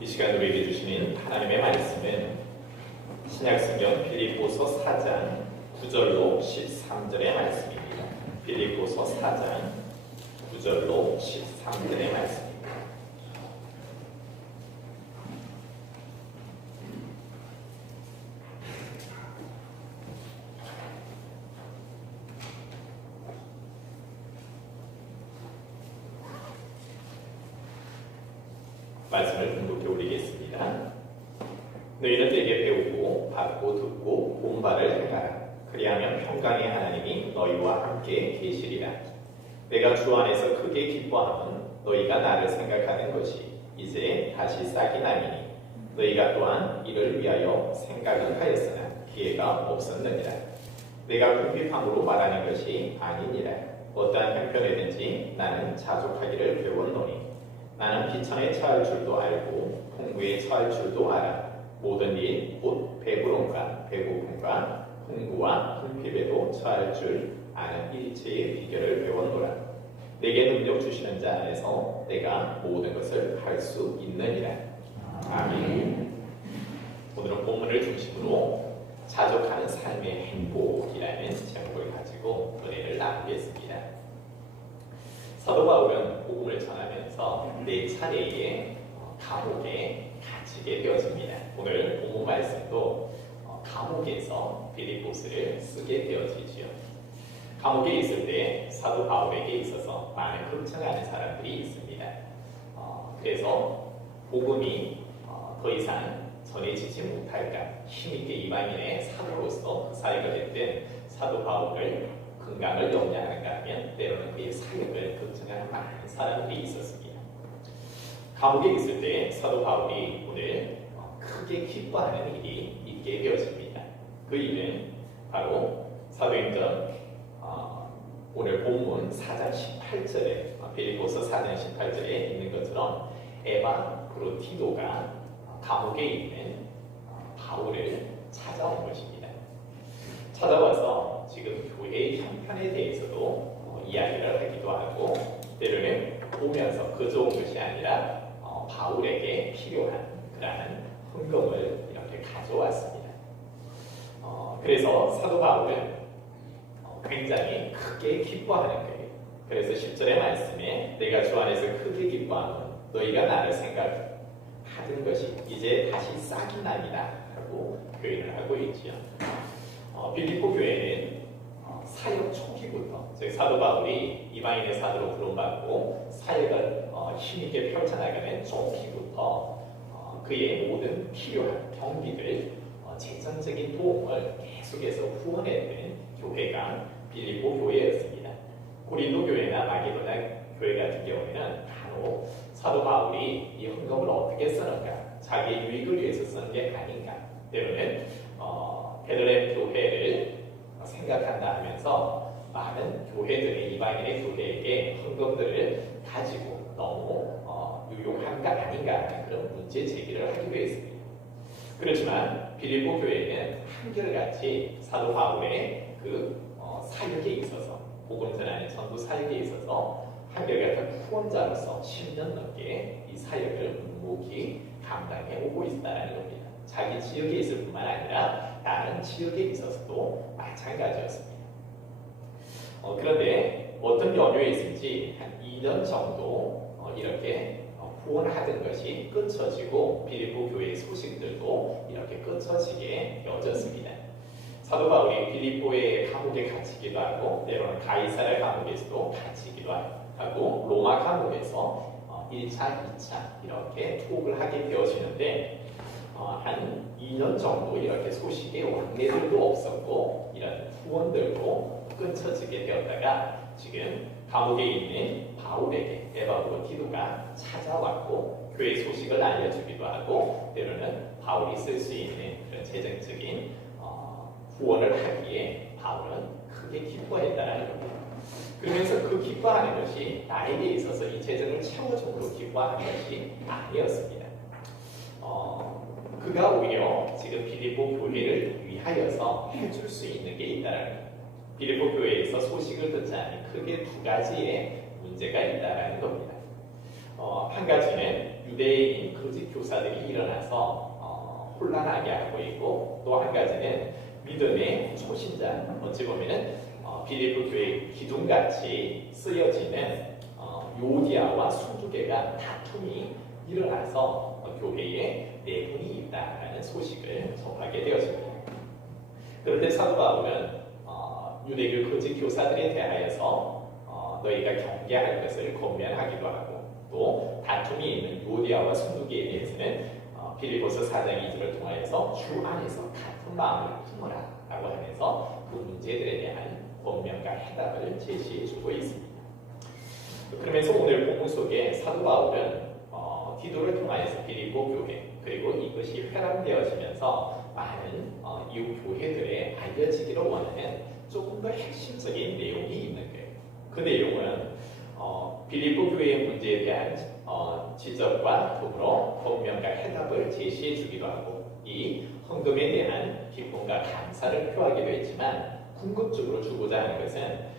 이 시간 우리에게 주시는 하나님의 말씀은 신약성경 빌립보서 4장 9절로 13절의 말씀입니다. 빌립보서 4장 9절로 13절의 말씀입니다. 말씀을 공독해 올리겠습니다. 너희는 내게 배우고 받고 듣고 본 바를 행하라. 그리하면 평강의 하나님이 너희와 함께 계시리라. 내가 주 안에서 크게 기뻐함은 너희가 나를 생각하는 것이 이제 다시 싹이 나리니 너희가 또한 이를 위하여 생각을 하였으나 기회가 없었느니라. 내가 궁핍함으로 말하는 것이 아니니라. 어떠한 형편이든지 나는 자족하기를 배웠노니 나는 비천에 처할 줄도 알고 풍부에 처할 줄도 알아. 모든 일 곧 배부름과 배고픔과 풍부와 궁핍에도 처할 줄 아는 일체의 비결을 배웠노라. 내게 능력 주시는 자 안에서 내가 모든 것을 할 수 있느니라. 아멘. 오늘은 본문을 중심으로 자족하는 삶의 행복이라는 제목을 가지고 은혜를 나누겠습니다. 사도 바울은 복음을 전하면서 4차례의 감옥에 갇히게 되어집니다. 오늘 본문 말씀도 감옥에서 빌립보서를 쓰게 되어지지요. 감옥에 있을 때 사도 바울에게 있어서 많은 걱정하는 사람들이 있습니다. 그래서 복음이 더 이상 전해지지 못할까, 힘있게 이방인의 사도로서 그 사회가 됐던 사도 바울을 건강을 염려하는가 하면 때로는 그의 사역을 걱정하는 많은 사람들이 있었습니다. 감옥에 있을 때 사도 바울이 오늘 크게 기뻐하는 일이 있게 되어집니다. 그 일은 바로 사도행전 오늘 본문 4장 18절에 빌립보서 4장 18절에 있는 것처럼 에바브로티도가 감옥에 있는 바울을 찾아온 것입니다. 찾아와서 지금 교회의 형편에 대해서도 이야기를 하기도 하고 때로는 보면서 그저 온 것이 아니라 바울에게 필요한 그러한 헌금을 이렇게 가져왔습니다. 그래서 사도 바울은 굉장히 크게 기뻐하는 거예요. 그래서 10절의 말씀에 내가 주 안에서 크게 기뻐하면 너희가 나를 생각하던 것이 이제 다시 싹이 나리라 하고 표현을 하고 있지요. 빌립보 교회는 사역 초기부터 즉 사도 바울이 이방인의 사도로 부름받고 사역을 힘있게 펼쳐나가는 초기부터 그의 모든 필요한 경비들 재정적인 도움을 계속해서 후원했던 교회가 빌립보 교회였습니다. 고린도 교회나 마게도나 교회 같은 경우에는 간혹 사도 바울이 이 헌금을 어떻게 쓰는가, 자기의 유익을 위해서 쓰는 게 아닌가, 때로는 베들레헴 교회를 생각한다 하면서 많은 교회들이 이방인의 교회에게 헌금들을 가지고 너무 유용한가 아닌가 하는 그런 문제 제기를 하기도 했습니다. 그렇지만 빌립보 교회는 한결같이 사도 바울의 그 사역에 있어서 복음 전하는 전도 사역에 있어서 한결같은 후원자로서 10년 넘게 이 사역을 묵묵히 감당해 오고 있다는 겁니다. 자기 지역에 있을 뿐만 아니라 다른 지역에 있어서도 마찬가지였습니다. 그런데 어떤 연유에 있을지 한 2년 정도 이렇게 후원하던 것이 끊어지고 빌립보 교회의 소식들도 이렇게 끊어지게 되어졌습니다. 사도 바울이 빌립보의 감옥에 갇히기도 하고 때로는 가이사랴 감옥에서도 갇히기도 하고 로마 감옥에서 1차, 2차 이렇게 투옥을 하게 되어지는데 한 2년 정도 이렇게 소식의 왕래들도 없었고 이런 후원들도 끊어지게 되었다가 지금 감옥에 있는 바울에게 에바브로티도가 찾아왔고 교회 소식을 알려주기도 하고 때로는 바울이 쓸 수 있는 그런 재정적인 후원을 하기에 바울은 크게 기뻐했다는 겁니다. 그러면서 그 기뻐하는 것이 나에게 있어서 이 재정을 채워줌으로 기뻐하는 것이 아니었습니다. 그가 오히려 지금 빌립보 교회를 위하여서 해줄 수 있는 게 있다는 겁니다. 빌립보 교회에서 소식을 듣지 않은 크게 두 가지의 문제가 있다는 겁니다. 한 가지는 유대인 거짓 교사들이 일어나서 혼란하게 하고 있고, 또 한 가지는 믿음의 초신자, 어찌 보면은 빌립보 교회 기둥같이 쓰여지는 요디아와 순두개가 다툼이 일어나서 교회에 내분이 있다라는 소식을 접하게 되었습니다. 그런데 사도 바울은 유대교 거짓 교사들에 대하여서 너희가 경계할 것을 권면하기도 하고, 또 다툼이 있는 요디아와 순두개에 대해서는 빌립보서 4장 2절을 통하여서 주 안에서 같은 마음을 품어라 라고 하면서 그 문제들에 대한 권면과 해답을 제시해주고 있습니다. 그러면서 오늘 본문 속에 사도 바울은 디도를 통하여서 빌립보 교회, 그리고 이것이 회람되어지면서 많은 이웃 교회들에 알려지기를 원하는 조금 더 핵심적인 내용이 있는 거예요. 그 내용은 빌립보 교회의 문제에 대한 지적과 더불어 권면과 해답을 제시해 주기도 하고, 이 헌금에 대한 기쁨과 감사를 표하기도 했지만, 궁극적으로 주고자 하는 것은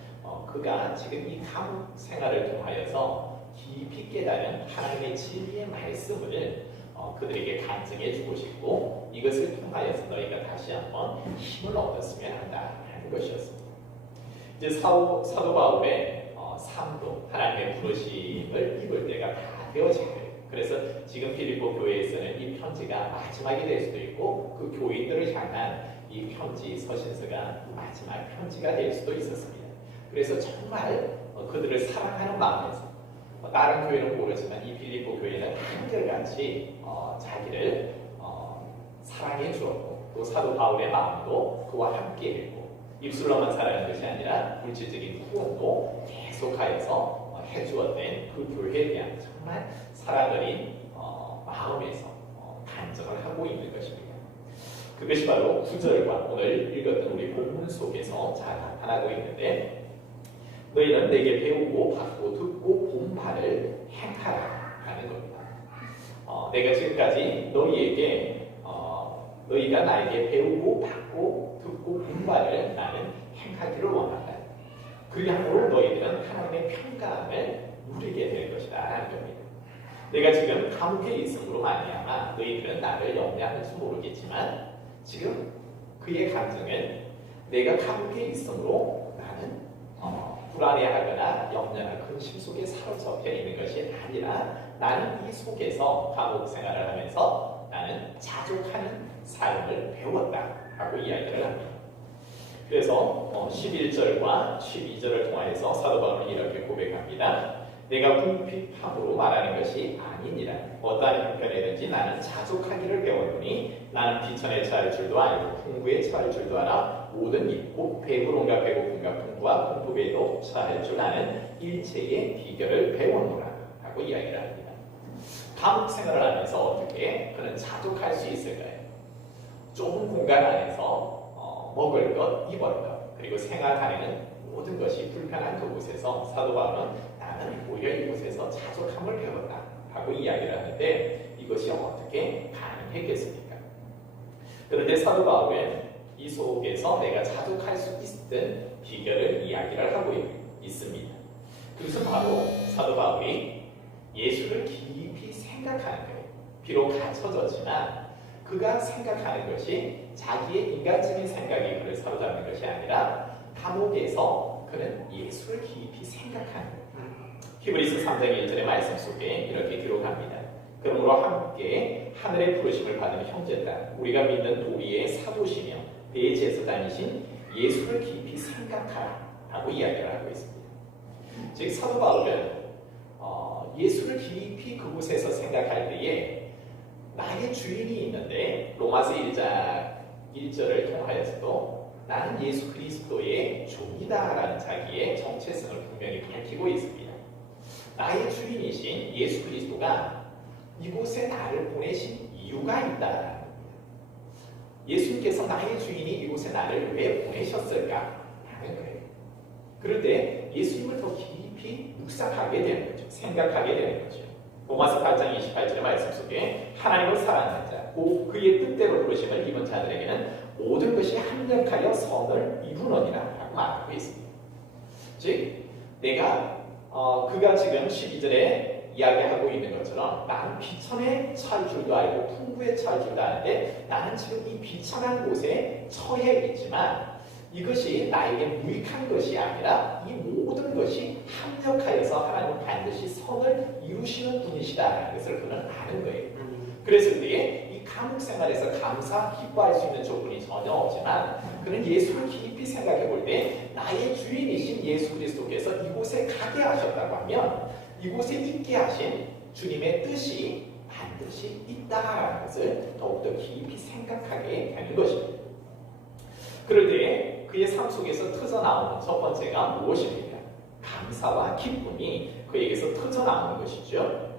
그가 지금 이 감옥 생활을 통하여서 깊이 깨달은 하나님의 진리의 말씀을 그들에게 간증해 주고 싶고, 이것을 통하여서 너희가 다시 한번 힘을 얻었으면 한다는 것이었습니다. 이제 사도 바울의 삶도 하나님의 부르심을 입을 때가 다 되어진 거예요. 그래서 지금 필리포 교회에서는 이 편지가 마지막이 될 수도 있고, 그 교인들을 향한 이 편지 서신서가 마지막 편지가 될 수도 있었습니다. 그래서 정말 그들을 사랑하는 마음에서, 다른 교회는 모르지만 이 필리포 교회는 한결같이 자기를 사랑해 주었고, 또 사도 바울의 마음도 그와 함께 했고, 입술로만 사랑하는 것이 아니라 물질적인 후원도 계속하여서 해주었던 그 교회에 대한 정말 사랑어린 마음에서 간증을 하고 있는 것입니다. 그것이 바로 9절과 오늘 읽었던 우리 본문 속에서 잘 나타나고 있는데, 너희는 내게 배우고 받고 듣고 본 바를 행하라 라는 겁니다. 내가 지금까지 너희에게 너희가 나에게 배우고 받고 듣고 본 바를 나는 행하기를 원한다. 그리함으로 너희들은 하나님의 평강을 누리게 될 것이다 라는 겁니다. 내가 지금 감옥에 있음으로 말미암아 너희들은 나를 영향할지 모르겠지만, 지금 그의 감정은 내가 감옥에 있음으로 나는 불안해하거나 염려나 근심 속에 사로잡혀 있는 것이 아니라, 나는 이 속에서 감옥 생활을 하면서 나는 자족하는 삶을 배웠다 하고 이야기를 합니다. 그래서 11절과 12절을 통하여서 사도 바울은 이렇게 고백합니다. 내가 궁핍함으로 말하는 것이 아니니라. 어떠한 형편이든지 나는 자족하기를 배웠노니, 나는 비천에 처할 줄도 알고 풍부에 처할 줄도 알아. 모든 일, 곧 배부름과 배고픔과 풍부와 풍부에도 처할 줄 아는 일체의 비결을 배웠노라 하고 이야기를 합니다. 감옥 생활을 하면서 어떻게 그는 자족할 수 있을까요? 좁은 공간 안에서 먹을 것, 입을 것, 그리고 생활하는 모든 것이 불편한 그곳에서 사도 바울은 나는 오히려 이곳에서 자족함을 배웠다 하고 이야기를 하는데, 이것이 어떻게 가능했겠습니까? 그런데 사도 바울은 이 속에서 내가 자족할 수 있었던 비결을 이야기를 하고 있습니다. 그것은 바로 사도 바울이 예수를 깊이 생각하는 거예요. 비록 갇혀졌지만 그가 생각하는 것이 자기의 인간적인 생각이 그를 사로잡는 것이 아니라, 감옥에서 그는 예수를 깊이 생각하는 거예요. 히브리서 3장 1절의 말씀 속에 이렇게 기록합니다. 그러므로 함께 하늘의 부르심을 받은 형제들아, 우리가 믿는 도리의 사도시며 대제사장이신 예수를 깊이 생각하라 하고 이야기를 하고 있습니다. 즉 사도 바울은 예수를 깊이 그곳에서 생각할 때에 나의 주인이 있는데, 로마서 1장 1절을 통하여서도 나는 예수 그리스도의 종이다라는 자기의 정체성을 분명히 밝히고 있습니다. 나의 주인이신 예수 그리스도가 이곳에 나를 보내신 이유가 있다. 예수님께서 나의 주인이 이곳에 나를 왜 보내셨을까 하는 거예요. 그럴 때 예수님을 더 깊이 묵상하게 되는 거죠. 생각하게 되는 거죠. 로마서 8장 28절의 말씀 속에 하나님을 사랑하는 자, 곧 그의 뜻대로 부르심을 입은 자들에게는 모든 것이 합력하여 선을 이루느니라 라고 말하고 있습니다. 즉 내가 그가 지금 12절에 이야기하고 있는 것처럼 나는 비천에 처할 줄도 알고 풍부에 처할 줄도 아는데 나는 지금 이 비천한 곳에 처해 있지만 이것이 나에게 무익한 것이 아니라 이 모든 것이 합력하여서 하나님은 반드시 선을 이루시는 분이시다라는 것을 그는 아는 거예요. 그랬을 때에 이 감옥 생활에서 감사, 기뻐할 수 있는 조건이 전혀 없지만 그는 예수를 깊이 생각해 볼 때 나의 주인이신 예수 그리스도께서 이곳에 가게 하셨다고 하면 이곳에 있게 하신 주님의 뜻이 반드시 있다라는 것을 더욱더 깊이 생각하게 되는 것입니다. 그럴 때 그의 삶 속에서 터져나오는 첫 번째가 무엇입니까? 감사와 기쁨이 그에게서 터져나오는 것이죠.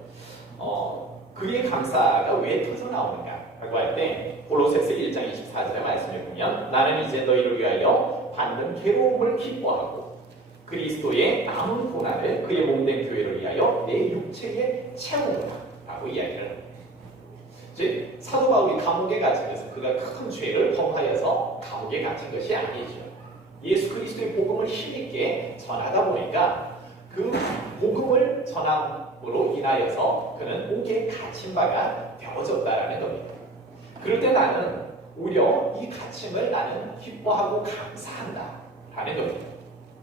그의 감사가 왜 터져나오는가? 라고 할 때 골로새서 1장 24절의 말씀을 보면 나는 이제 너희를 위하여 받는 괴로움을 기뻐하고 그리스도의 남은 고난을 그의 몸된 교회를 위하여 내 육체에 채우노라 라고 이야기를 합니다. 즉 사도 바울이 감옥에 갇힌 것은 그가 큰 죄를 범하여서 감옥에 갇힌 것이 아니죠. 예수 그리스도의 복음을 힘있게 전하다 보니까 그 복음을 전함으로 인하여서 그는 옥에 갇힌 바가 되어졌다라는 겁니다. 그럴 때 나는 오히려 이 갇힘을 나는 기뻐하고 감사한다라는 겁니다.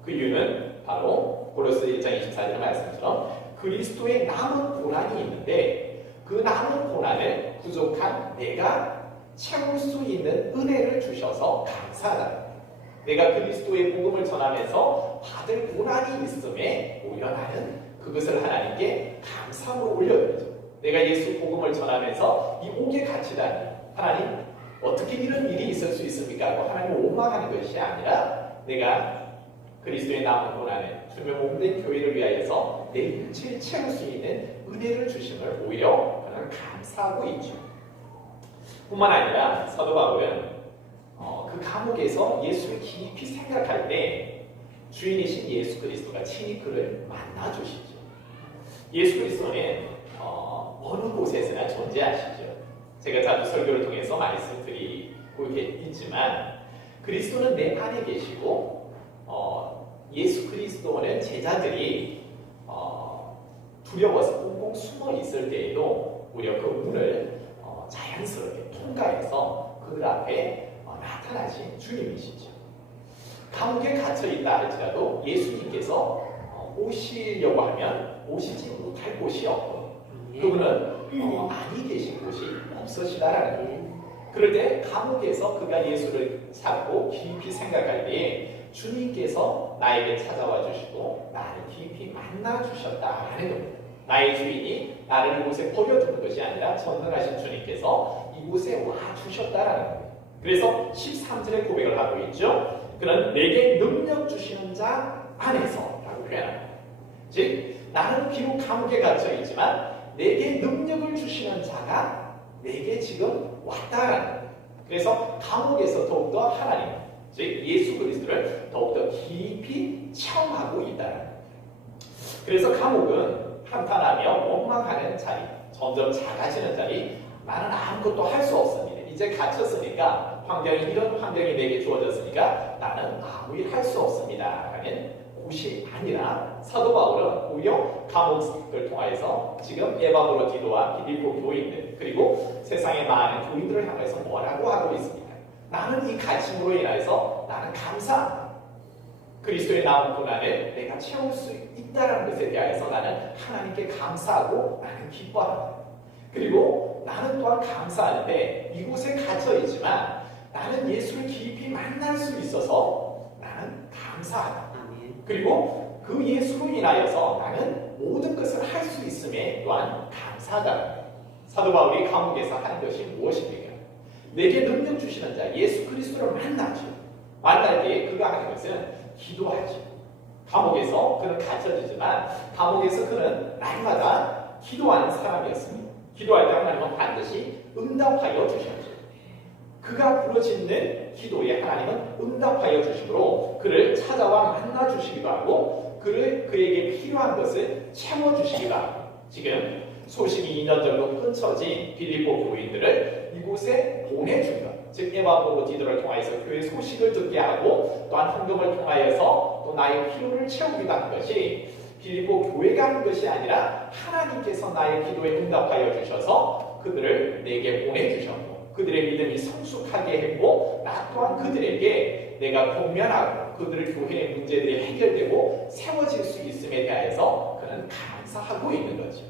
그 이유는 바로 골로새 1장 24절 말씀처럼 그리스도의 남은 고난이 있는데 그 남은 고난을 부족한 내가 채울 수 있는 은혜를 주셔서 감사하다. 내가 그리스도의 복음을 전하면서 받을 고난이 있음에 오히려 나는 그것을 하나님께 감사로 올려드리죠. 내가 예수 복음을 전하면서 이 옥에 갇히다니 하나님 어떻게 이런 일이 있을 수 있습니까? 하고 하나님을 원망하는 것이 아니라 내가 그리스도의 남은 고난을 주님의 몸된 교회를 위하여서 내 육체를 채울 수 있는 은혜를 주심을 오히려 저는 감사하고 있죠. 뿐만 아니라 사도 바울은 그 감옥에서 예수를 깊이 생각할 때 주인이신 예수 그리스도가 친히 그를 만나 주시죠. 예수 그리스도는 어느 곳에서나 존재하시죠. 제가 자주 설교를 통해서 말씀드리고 있지만 그리스도는 내 안에 계시고 예수 그리스도는 제자들이 두려워서 꽁꽁 숨어 있을 때에도 오히려 그 문을 자연스럽게 통과해서 그 앞에 나타나신 주님이시죠. 감옥에 갇혀 있다 할지라도 예수님께서 오시려고 하면 오시지 못할 곳이 없고 그분은 안이 계신 곳이 없으시다라는 거예요. 그럴 때 감옥에서 그가 예수를 찾고 깊이 생각할 때에 주님께서 나에게 찾아와 주시고 나를 깊이 만나 주셨다라는 겁니다. 나의 주인이 나를 이곳에 버려두는 것이 아니라 전능하신 주님께서 이곳에 와 주셨다라는 겁니다. 그래서 13절의 고백을 하고 있죠. 그는 내게 능력 주시는 자 안에서 라고 표현합니다. 즉 나는 비록 감옥에 갇혀 있지만 내게 능력을 주시는 자가 내게 지금 왔다라는 거예요. 그래서 감옥에서 더욱더 하나님 즉 예수 그리스도를 더욱더 깊이 체험하고 있다는 거예요. 그래서 감옥은 한탄하며 원망하는 자리, 점점 작아지는 자리, 나는 아무것도 할 수 없습니다. 이제 갇혔으니까 이런 환경이 내게 주어졌으니까 나는 아무 일 할 수 없습니다. 라는 곳이 아니라 사도 바울은 오히려 감옥을 통하여서 지금 에바브로 디도와 빌립보 교인들 그리고 세상의 많은 교인들을 향해서 뭐라고 하고 있습니까? 나는 이 갇힘으로 인해서 나는 감사합니다. 그리스도의 남은 고난을 내가 채울 수 있다는 것에 대해서 나는 하나님께 감사하고 나는 기뻐합니다. 그리고 나는 또한 감사하는데 이곳에 갇혀 있지만 나는 예수를 깊이 만날 수 있어서 나는 감사하다. 그리고 그 예수로 인하여서 나는 모든 것을 할 수 있음에 또한 감사하다. 사도 바울이 감옥에서 하는 것이 무엇입니까? 내게 능력 주시는 자 예수 그리스도를 만나죠. 만날 때에 그가 하는 것은 기도하죠. 감옥에서 그는 갇혀지지만 감옥에서 그는 날마다 기도하는 사람이었습니다. 기도할 때 하나님은 반드시 응답하여 주셨죠. 그가 부르짖는 기도에 하나님은 응답하여 주심으로 그를 찾아와 만나 주시기도 하고 그에게 필요한 것을 채워주시기도 하고 지금 소식이 2년 정도 끊쳐진 빌립보 교인들을 이곳에 보내준 것, 즉 에바브로 디도를 통하여서 교회 소식을 듣게 하고 또한 헌금을 통하여서 또 나의 필요를 채우기도 한 것이 빌립보 교회가 하는 것이 아니라 하나님께서 나의 기도에 응답하여 주셔서 그들을 내게 보내주셨고 그들의 믿음이 성숙하게 했고 나 또한 그들에게 내가 권면하고 그들의 교회의 문제들이 해결되고 세워질 수 있음에 대해서 그는 감사하고 있는 거죠.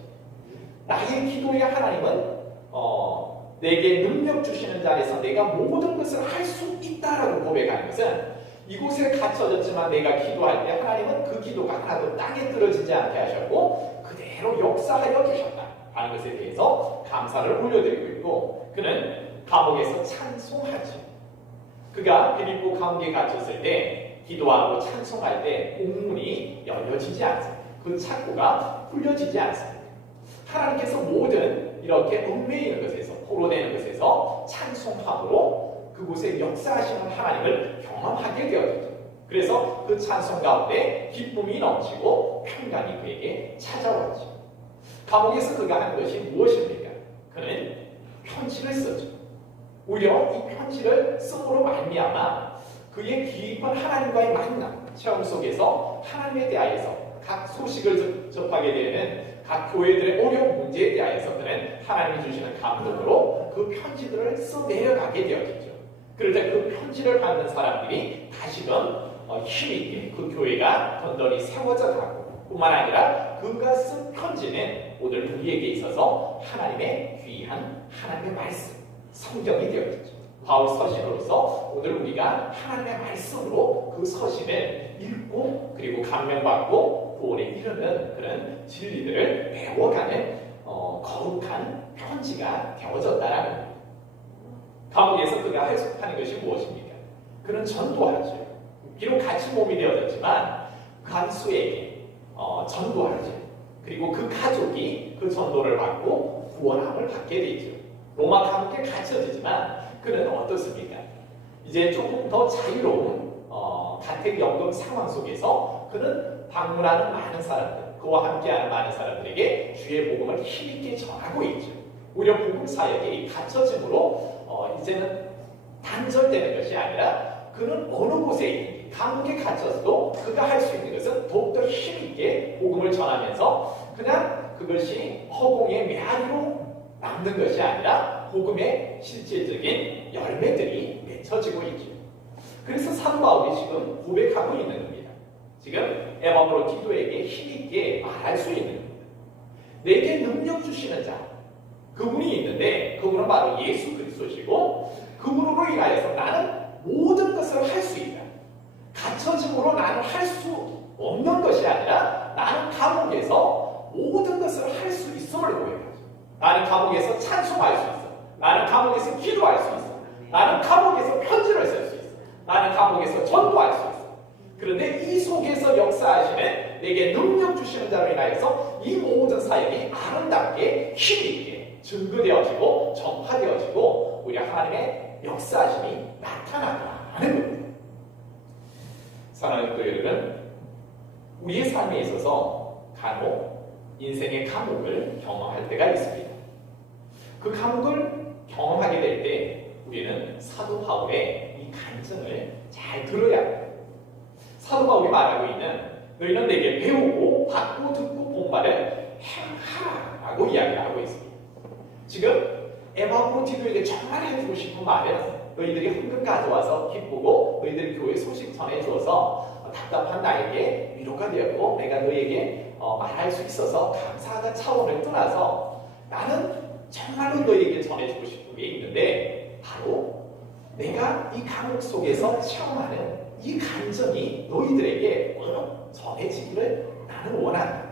나의 기도에 하나님은 내게 능력 주시는 자리에서 내가 모든 것을 할 수 있다라고 고백하는 것은 이곳에 갇혀졌지만 내가 기도할 때 하나님은 그 기도가 하나도 땅에 떨어지지 않게 하셨고 그대로 역사하여 주셨다 하는 것에 대해서 감사를 올려드리고 있고 그는 감옥에서 찬송하지. 그가 빌립보 감옥에 갇혔을 때 기도하고 찬송할 때 옥문이 열려지지 않습니다. 그 창고가 풀려지지 않습니다. 하나님께서 모든 이렇게 얽매이는 것에서 포로되는 것에서 찬송함으로 그곳에 역사하시는 하나님을 경험하게 되어졌죠. 그래서 그 찬송 가운데 기쁨이 넘치고 평강이 그에게 찾아왔죠. 감옥에서 그가 한 것이 무엇입니까? 그는 편지를 썼죠. 오히려 이 편지를 씀으로 말미암아 그의 깊은 하나님과의 만남 체험 속에서 하나님에 대하여서 각 소식을 접하게 되는 각 교회들의 어려운 문제에 대하여서 그는 하나님이 주시는 감동으로 그 편지들을 써내려가게 되어지죠. 그럴 때 그 편지를 받는 사람들이 다시금 힘있게 그 교회가 던던히 세워져 가고 뿐만 아니라 그가 쓴 편지는 오늘 우리에게 있어서 하나님의 귀한 하나님의 말씀 성경이 되어졌죠. 바울 서신으로서 오늘 우리가 하나님의 말씀으로 그 서신을 읽고 그리고 감명받고 구원에 이르는 그런 진리들을 배워가는 거룩한 편지가 되어졌다라는 겁니다. 감옥에서 그가 하는 것이 무엇입니까? 그는 전도하죠. 비록 같이 몸이 되어졌지만 간수에게 전도하죠. 그리고 그 가족이 그 전도를 받고 구원함을 받게 되죠. 로마 감옥에 갇혀지지만 그는 어떻습니까? 이제 조금 더 자유로운 가택연금 상황 속에서 그는 방문하는 많은 사람들, 그와 함께하는 많은 사람들에게 주의 복음을 힘있게 전하고 있죠. 오히려 복음 사역이 갇혀짐으로 이제는 단절되는 것이 아니라 그는 어느 곳에 있는지 감옥에 갇혀서도 그가 할 수 있는 것은 더욱더 힘있게 복음을 전하면서 그냥 그것이 허공의 메아리로 남는 것이 아니라 복음의 실질적인 열매들이 맺혀지고 있죠. 그래서 사도 바울이 지금 고백하고 있는 겁니다. 지금 에바브로디도에게 힘있게 말할 수 있는 겁니다. 내게 능력 주시는 자 그분이 있는데 그분은 바로 예수 그리스도시고 그분으로 인하여서 나는 모든 것을 할 수 있다. 갇혀짐으로 나는 할 수 없는 것이 아니라 나는 감옥에서 모든 것을 할 수 있음을 고백하죠. 나는 감옥에서 찬송할 수 있어. 나는 감옥에서 기도할 수 있어. 나는 감옥에서 편지를 쓸 수 있어. 나는 감옥에서 전도할 수 있어. 그런데 이 속에서 역사하시는 내게 능력 주시는 자로 인하여서 이 모든 사역이 아름답게 힘있게 증거되어지고 전파되어지고 우리 하나님의 역사하심이 나타나는 겁니다. 사랑하는 교회들은 우리의 삶에 있어서 간혹 인생의 감옥을 경험할 때가 있습니다. 그 감옥을 경험하게 될 때 우리는 사도 바울의 이 간증을 잘 들어야 합니다. 사도 바울이 말하고 있는 너희는 내게 배우고 받고 듣고 본바를 행하라고 이야기를 하고 있습니다. 지금 에바브로디도에게 정말 해주고 싶은 말은 너희들이 헌금 가져와서 기쁘고 너희들이 교회 소식 전해주어서 답답한 나에게 위로가 되었고 내가 너희에게 말할 수 있어서 감사하다 차원을 떠나서 나는 정말로 너희에게 전해주고 싶은 게 있는데 바로 내가 이 감옥 속에서 체험하는 이 감정이 너희들에게 전해지기를 나는 원한다.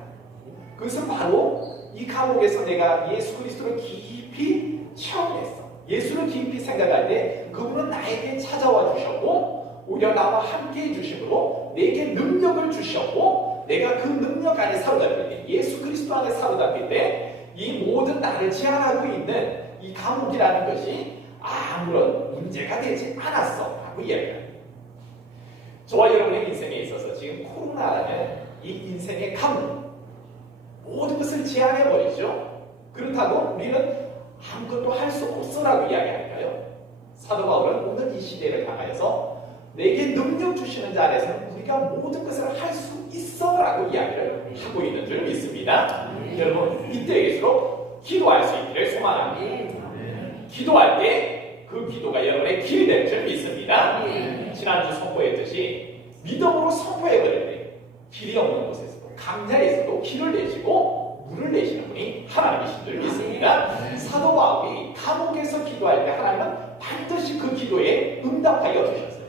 그것은 바로 이 감옥에서 내가 예수 그리스도를 깊이 체험했어. 예수를 깊이 생각할 때 그분은 나에게 찾아와 주셨고 오히려 나와 함께 해주심으로 내게 능력을 주셨고 내가 그 능력 안에 사로잡힐 때 예수 그리스도 안에 사로잡힐 때 이 모든 나를 제한하고 있는 이 감옥이라는 것이 아무런 문제가 되지 않았어 라고 이야기합니다. 저와 여러분의 인생에 있어서 지금 코로나라는 이 인생의 감옥 모든 것을 제한해버리죠. 그렇다고 우리는 아무것도 할 수 없어라고 이야기할까요? 사도 바울은 오늘 이 시대를 향하여서 내게 능력 주시는 자 안에서는 우리가 모든 것을 할 수 있어 라고 이야기를 하고 있는 줄 믿습니다. 여러분 이때일수록 기도할 수 있기를 소망합니다. 기도할 때 그 기도가 여러분의 길이 될 줄 믿습니다. 지난주 선포했듯이 믿음으로 선포해버릴 때 길이 없는 곳에서도 강자에서도 길을 내시고 물을 내시는 분이 하나님이신 줄 믿습니다. 사도 바울이 감옥에서 기도할 때 하나님은 반드시 그 기도에 응답하여 주셨어요.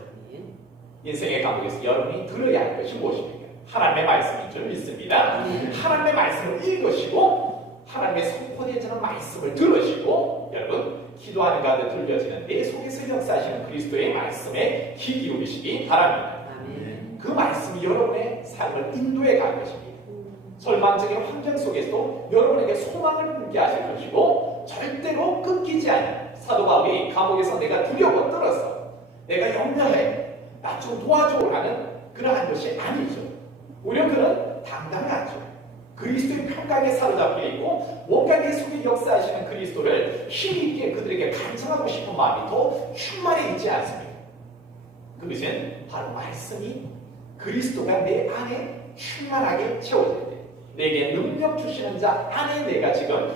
인생의 감옥에서 여러분이 들어야 할 것이 무엇입니까? 하나님의 말씀인 줄 믿습니다. 하나님의 말씀을 읽으시고 하나님의 선포되어지는 말씀을 들으시고 여러분 기도하는 가운데 들려지는 내 속에서 역사하시는 그리스도의 말씀에 귀 기울이시기 바랍니다. 그 말씀이 여러분의 삶을 인도해 갈 것입니다. 절망적인 환경 속에서도 여러분에게 소망을 품게 하실 것이고 절대로 끊기지 않는 사도 바울이 감옥에서 내가 두려워 떨었어, 내가 염려해, 나 좀 도와줘라는 그러한 것이 아니죠. 오히려 그는 당당하죠. 그리스도의 평강에 사로잡혀 있고 뭔가 내 속에 역사하시는 그리스도를 힘있게 그들에게 간청하고 싶은 마음이 더 충만해 있지 않습니까? 그것은 바로 말씀이 그리스도가 내 안에 충만하게 채워질 때 내게 능력 주시는 자 안에 내가 지금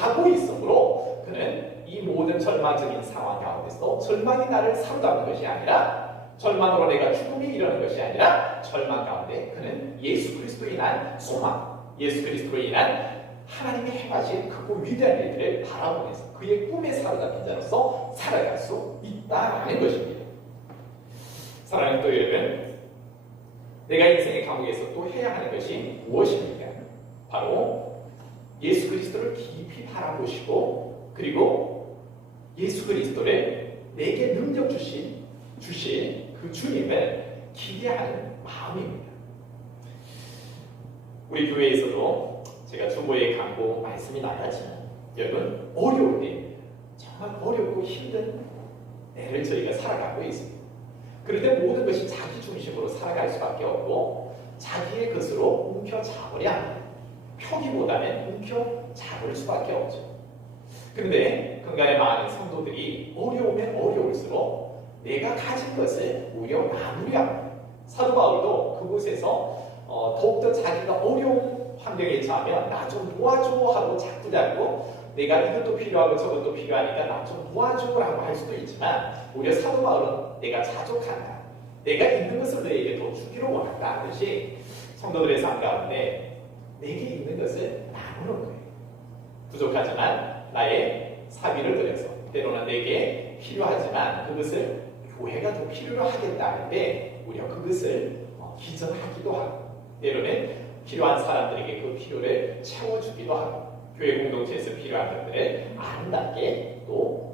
하고 있으므로 그는 이 모든 절망적인 상황 가운데서도 절망이 나를 사로잡는 것이 아니라 절망으로 내가 죽음에 이르는 것이 아니라 절망 가운데 그는 예수 그리스도로 인한 소망, 예수 그리스도로 인한 하나님이 행하신 크고 위대한 일들을 바라보면서 그의 꿈에 사로잡힌 자로서 살아갈 수 있다라는 것입니다. 사랑하는 또 여러분, 내가 인생의 감옥에서 또 해야 하는 것이 무엇입니까? 바로 예수 그리스도를 깊이 바라보시고 그리고 예수 그리스도를 내게 능력 주신 그 주님을 기대하는 마음입니다. 우리 교회에서도 제가 중보의 강고 말씀이 나왔지만 여러분 어려울 때 정말 어렵고 힘든 애를 저희가 살아가고 있습니다. 그럴 때 모든 것이 자기 중심으로 살아갈 수밖에 없고 자기의 것으로 움켜잡으려 합니다. 표기보다는 움켜잡을 수밖에 없죠. 그런데 근간에 많은 성도들이 어려우면 어려울수록 내가 가진 것을 오히려 나누려 합니다. 사도 바울도 그곳에서 더욱더 자기가 어려운 환경에 처하면 나 좀 도와줘 하고 자꾸 자꾸 내가 이것도 필요하고 저것도 필요하니까 나 좀 도와줘라고 할 수도 있지만 오히려 사도 바울은 내가 자족한다, 내가 있는 것을 너에게 더 주기로 원한다 하듯이 성도들의 삶 가운데 내게 있는 것을 나누는 거예요. 부족하지만 나의 사비를 들여서 때로는 내게 필요하지만 그것을 교회가 더 필요로 하겠다 하는데 오히려 그것을 기증하기도 하고 때로는 필요한 사람들에게 그 필요를 채워주기도 하고 교회 공동체에서 필요한 것들을 아름답게 또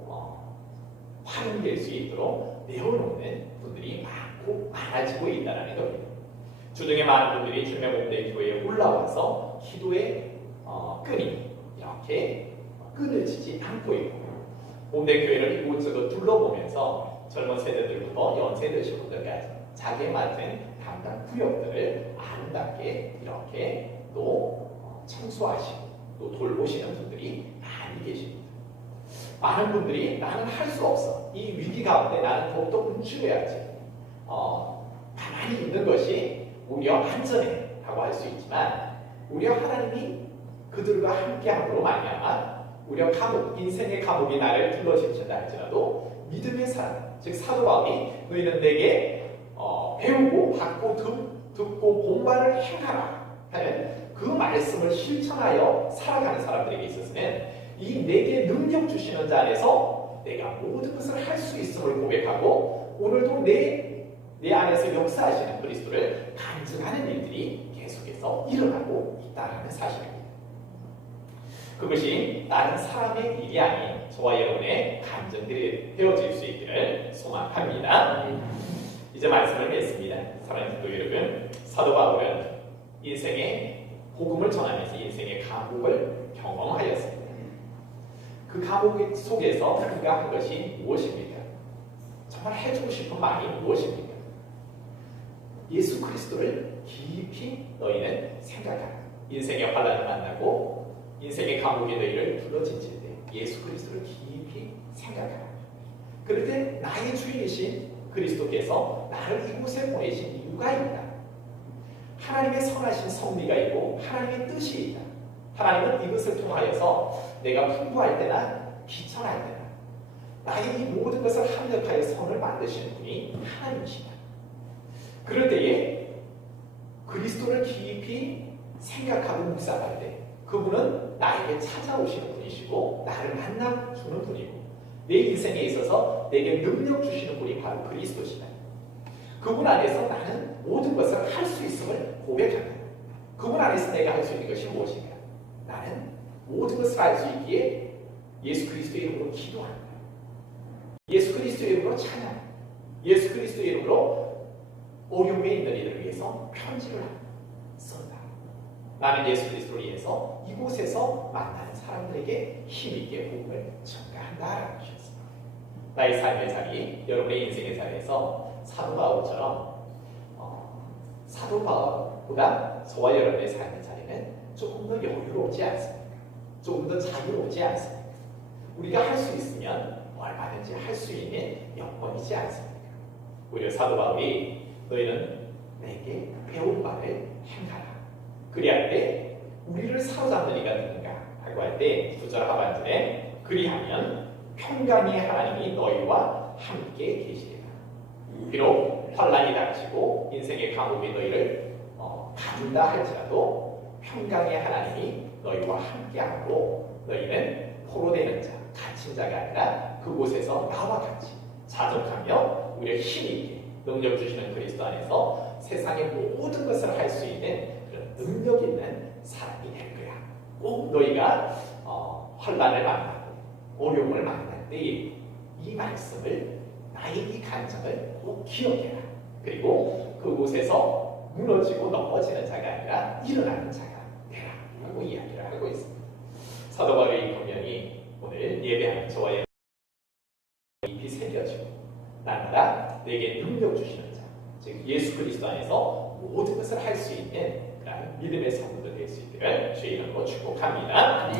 활용될 수 있도록 내어놓는 분들이 많아지고 있다는 겁니다. 주중에 많은 분들이 주명공대 교회에 올라와서 기도의 끈이 이렇게 끊어지지 않고 있고 공대 교회를 이곳저곳 둘러보면서 젊은 세대들부터 연세 드신 분들까지 자기에 맞는 담당 구역들을 아름답게 이렇게 또 청소하시고 또 돌보시는 분들이 많이 계십니다. 많은 분들이 나는 할 수 없어, 이 위기 가운데 나는 더욱더 움츠려야지, 가만히 있는 것이 오히려 안전해 라고 할 수 있지만 오히려 하나님이 그들과 함께함으로 말미암아 오히려 감옥, 인생의 감옥이 나를 둘러진다 할지라도 믿음의 사람, 즉 사도 바울이 너희는 내게 배우고 받고 듣고 본받을 행하라 하는 그 말씀을 실천하여 살아가는 사람들에게 있어서는 이 내게 능력 주시는 자 안에서 내가 모든 것을 할 수 있음을 고백하고 오늘도 내 안에서 역사하시는 그리스도를 간증하는 일들이 계속해서 일어나고 있다는 사실입니다. 그것이 다른 사람의 일이 아닌 저와 여러분의 간증들이 되어질 수 있기를 소망합니다. 이제 말씀을 맺습니다. 사랑하는 성도 여러분, 사도 바울은 인생의 복음을 전하면서 인생의 감옥을 경험하였습니다. 그 감옥 속에서 그가 한 것이 무엇입니까? 정말 해주고 싶은 말이 무엇입니까? 예수 그리스도를 깊이 너희는 생각하라. 인생의 환난을 만나고 인생의 감옥에 너희를 둘러진칠 때 예수 그리스도를 깊이 생각하라. 그럴 때 나의 주인이신 그리스도께서 나를 이곳에 보내신 이유가 있다. 하나님의 선하신 섭리가 있고 하나님의 뜻이 있다. 하나님은 이것을 통하여서 내가 풍부할 때나 비천할 때나 나의 이 모든 것을 합력하여 선을 만드시는 분이 하나님이시다. 그럴 때에 그리스도를 깊이 생각하고 묵상할 때 그분은 나에게 찾아오시는 분이시고 나를 만나주는 분이고 내 인생에 있어서 내게 능력 주시는 분이 바로 그리스도시다. 그분 안에서 나는 모든 것을 할 수 있음을 고백한다. 그분 안에서 내가 할 수 있는 것이 무엇인가? 나는 모든 것을 할 수 있기에 예수 그리스도의 이름으로 기도한다. 예수 그리스도의 이름으로 찬양한다. 예수 그리스도의 이름으로 어려움에 있는 이들을 위해서 편지를 쓴다. 나는 예수 그리스도를 위해서 이곳에서 만나는 사람들에게 힘있게 복음을 전가한다라는 것이었습니다. 나의 삶의 자리, 여러분의 인생의 자리에서 사도 바울처럼 사도 바울보다 저와 여러분의 삶의 자리는 조금 더 여유롭지 않습니까? 조금 더 자유롭지 않습니까? 우리가 할 수 있으면 얼마든지 할 수 있는 여건이지 않습니까? 오히려 사도 바울이 너희는 내게 배운 바를 행하라. 그리할 때 우리를 사로잡는 이가 누군가 하고 할 때 9절 하반절에 그리하면 평강의 하나님이 너희와 함께 계시리라. 비록 환난이 닥치고 인생의 감옥이 너희를 가둔다 할지라도 평강의 하나님이 너희와 함께하고 너희는 포로되는 자, 갇힌 자가 아니라 그곳에서 나와 같이 자족하며 오히려 힘있게 능력 주시는 그리스도 안에서 세상의 모든 것을 할 수 있는 그런 능력 있는 사람이 될 거야. 꼭 너희가 환난을 만나고 어려움을 만날 때에 이 말씀을 나의 이 간증을 꼭 기억해라. 그리고 그곳에서 무너지고 넘어지는 자가 아니라 일어나는 자가 되라. 라고 이야기를 하고 있습니다. 사도 바울의 이 권면이 오늘 예배하는 저와 여러분의 깊이 새겨지고 날마다 내게 능력 주시는 자, 즉 예수 그리스도 안에서 모든 것을 할 수 있는 그런 믿음의 성도들 될 수 있기를 주의 이름으로 축복합니다.